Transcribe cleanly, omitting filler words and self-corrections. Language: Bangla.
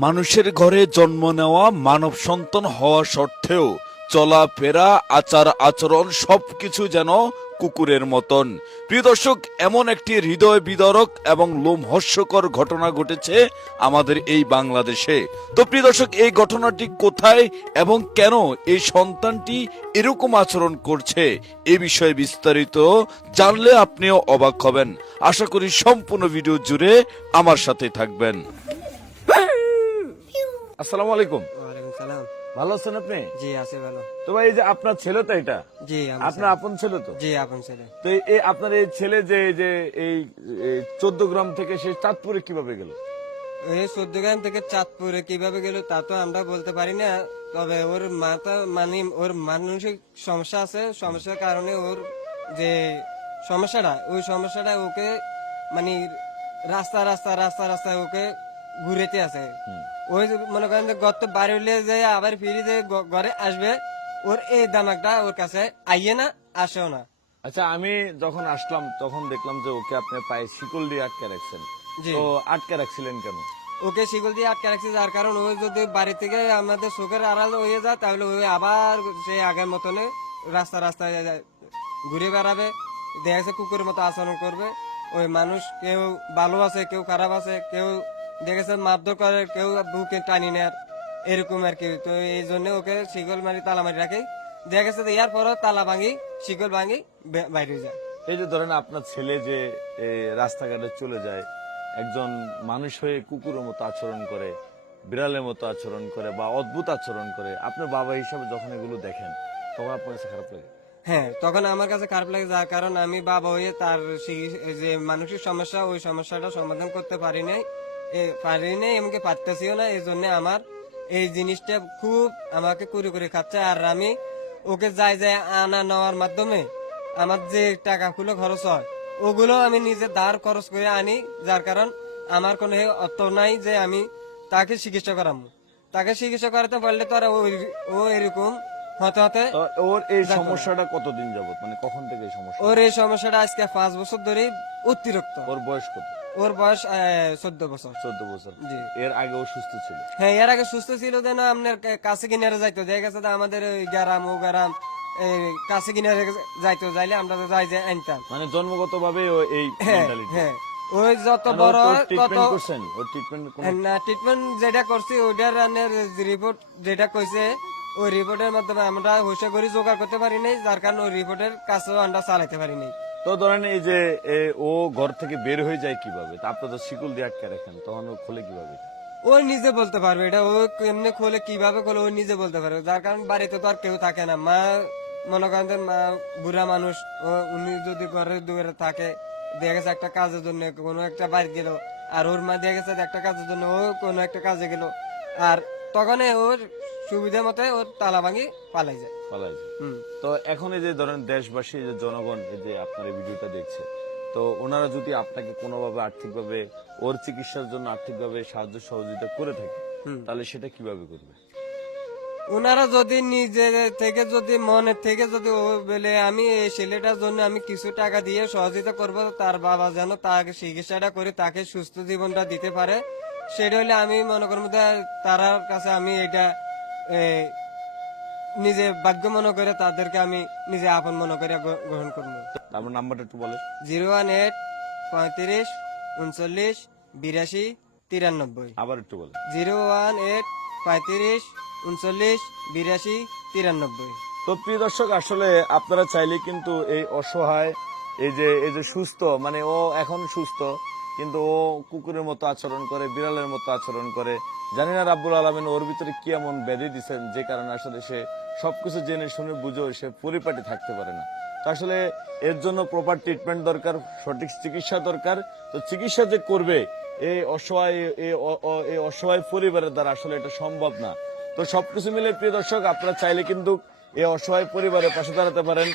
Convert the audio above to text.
মানুষের ঘরে জন্ম নেওয়া মানব সন্তান হওয়া সত্ত্বেও চলাফেরা আচার আচরণ সবকিছু যেন কুকুরের মতন। প্রিয় দর্শক, এমন একটি হৃদয় বিদারক এবং লোমহর্ষকর ঘটনা ঘটেছে আমাদের এই বাংলাদেশে। তো প্রিয় দর্শক, এই ঘটনাটি কোথায় এবং কেন এই সন্তানটি এরকম আচরণ করছে এ বিষয়ে বিস্তারিত জানলে আপনিও অবাক হবেন। আশা করি সম্পূর্ণ ভিডিও জুড়ে আমার সাথে থাকবেন। আসসালামু আলাইকুম। ওয়ালাইকুম সালাম। ভালো আছেন আপনি? জি আছে ভালো। তো ভাই, এই যে আপনার ছেলে তো এটা, জি আপনার আপন ছেলে তো? জি আপন ছেলে। তো এই আপনার এই ছেলে যে যে এই 14 গ্রাম থেকে সে চাঁদপুরে কিভাবে গেল? এই 14 গ্রাম থেকে চাঁদপুরে কিভাবে গেল তা তো আমরা বলতে পারি না, তবে ওর মাথা মানে ওর মানসিক সমস্যা আছে, সমস্যার কারণে ওর যে ওই সমস্যাটা ওকে মানে রাস্তা রাস্তা রাস্তা রাস্তায় ওকে ঘুরেতে আছে। ওই যে মনে করেন যে গত বাড়ি হলে যে আবার ফিরে যে ঘরে আসবে, ওর এই দামাকটা ওর কাছে আইয়ে না, আসেও না। আচ্ছা, আমি যখন আসলাম তখন দেখলাম যে ওকে আপনি পায়ে শিকল দিয়ে আটকে রাখছেন। জি। তো আটকে রাখছিলেন কেন? ওকে শিকল দিয়ে আটকে রাখছে, যার কারণ ও যদি বাড়ি থেকে আমাদের চোখের আড়াল হয়ে যায় তাহলে ওই আবার সেই আগের মতনে রাস্তা রাস্তায় ঘুরে বেড়াবে, দেখা যাচ্ছে কুকুরের মতো আচরণ করবে। ওই মানুষ কেউ ভালো আছে, কেউ খারাপ আছে, কেউ দেখেছে মারধর করে, কেউ বুকে টানি নেয়, এরকম আর কি। তো এই জন্য ওকে শিকল মারি তালা মারি রাখে, দেখা গেছে ইয়ার পরও তালা ভাঙি শিকল ভাঙি বাইরে যায়। এই যে ধরেন আপনার ছেলে যে রাস্তাঘাটে চলে যায়, একজন মানুষ হয়ে কুকুরের মতো আচরণ করে, বিড়ালের মতো আচরণ করে বা অদ্ভুত আচরণ করে, আপনার বাবা হিসাবে যখন এগুলো দেখেন তখন আপনার কাছে খারাপ লাগে? হ্যাঁ, তখন আমার কাছে খারাপ লাগে, যার কারণ আমি বাবা হয়ে তার যে মানসিক সমস্যা, ওই সমস্যাটা সমাধান করতে পারিনি, এমনকি পারতেছিও না। এই জন্য আমার এই জিনিসটা খুব আমাকে কুড়ি করে খাচ্ছে। আর আমি ওকে যাই যাই আনা নেওয়ার মাধ্যমে আমার যে টাকাগুলো খরচ হয় ওগুলো আমি নিজে ধার খরচ করে আনি, যার কারণ আমার কোনো অর্থ নাই যে আমি তাকে চিকিৎসা করাবো। তাকে চিকিৎসা করাতে পারলে তো আর ও এরকম হতে হতে। তো ওর এই সমস্যাটা কতদিন যাবত, মানে কখন থেকে এই সমস্যা? ওর এই সমস্যাটা আজকে 5 বছর ধরে অতিরিক্ত। ওর বয়স কত? ওর বয়স 14 বছর। 14 বছর। জি। এর আগে ও সুস্থ ছিল? হ্যাঁ, এর আগে সুস্থ ছিল, যেন আপনার কাছে কিনারে যাইতো, দেখা গেছে আমাদের ওই গ্রাম ও গ্রাম কাছে কিনারে যাইতো, যাইলে আমরা তো যাই যে আনতাম। মানে জন্মগত ভাবে এই হ্যাঁ মেন্টালিটি। হ্যাঁ, ওই যত বড় তত ট্রিটমেন্ট করছেন? ওর ট্রিটমেন্ট না, ট্রিটমেন্ট যেটা করছি ওইটার রিপোর্ট যেটা কইছে, ওই রিপোর্টের মাধ্যমে আমরা হুশে করে জোগাড় করতে পারি নাই, যার কারণে ওই রিপোর্টের কাছেও আমরা চালাইতে পারি নাই। তো ধরেন এই যে ও ঘর থেকে বের হয়ে যায় কিভাবে? তা আপনি তো শিকল দিয়ে আটকে রাখেন, তখন ও খোলে কিভাবে? ও নিজে বলতে পারবে, এটা ও কেমনে খোলে কিভাবে খোলে ও নিজে বলতে পারবে, যার কারণ বাড়িতে তো আর কেউ থাকে না। মা মনে করেন যে মা বুড়া মানুষ, ও উনি যদি ঘরে দূরে থাকে, দেখা গেছে একটা কাজের জন্য কোনো একটা বাড়ি গেল, আর ওর মা দেখা গেছে একটা কাজের জন্য ও কোনো একটা কাজে গেল, আর তখন ওর সুবিধা মতো ওর তালা ভাঙি পালাই যায়। পালাই যায়। হুম। তো এখন এই যে ধরেন দেশবাসী, যে জনগণ এই যে আপনার এই ভিডিওটা দেখছে, তো ওনারা যদি আপনাকে কোনোভাবে আর্থিকভাবে ওর চিকিৎসার জন্য আর্থিকভাবে সাহায্য সহযোগিতা করে থাকে, তাহলে সেটা কিভাবে করবে? ওনারা যদি নিজে থেকে যদি মনে থেকে যদি ও বলে আমি এই ছেলেটার জন্য আমি কিছু টাকা দিয়ে সহযোগিতা করব, তার বাবা যেন তাকে চিকিৎসাটা করে তাকে সুস্থ জীবনটা দিতে পারে, সেটা হলে আমি মনে করবো তার কাছে আমি এটা নিজে ভাগ্য মনে করে তাদেরকে আমি নিজে আপন মনে করে গ্রহণ করবো। আপনার নাম্বারটা একটু বলেন। 018 35 39 82 93। আবার একটু বলেন। 018 35 39 82 93। তো প্রিয় দর্শক, আসলে আপনারা চাইলে কিন্তু এই অসহায় এই যে সুস্থ, মানে ও এখন সুস্থ কিন্তু ও কুকুরের মতো আচরণ করে, বিড়ালের মতো আচরণ করে, জানি না রাব্বুল আলামিন ওর ভিতরে কি এমন ব্যাধি দিচ্ছেন যে কারণে আসলে সে সবকিছু জেনে শুনে বুঝেও সে পরিপাটি থাকতে পারে না। তো আসলে এর জন্য প্রপার ট্রিটমেন্ট দরকার, সঠিক চিকিৎসা দরকার। তো চিকিৎসা যে করবে এই অসহায় পরিবারের দ্বারা আসলে এটা সম্ভব না। তো সবকিছু মিলে প্রিয় দর্শক, আপনারা চাইলে কিন্তু এই অসহায় পরিবারের পাশে দাঁড়াতে পারেন।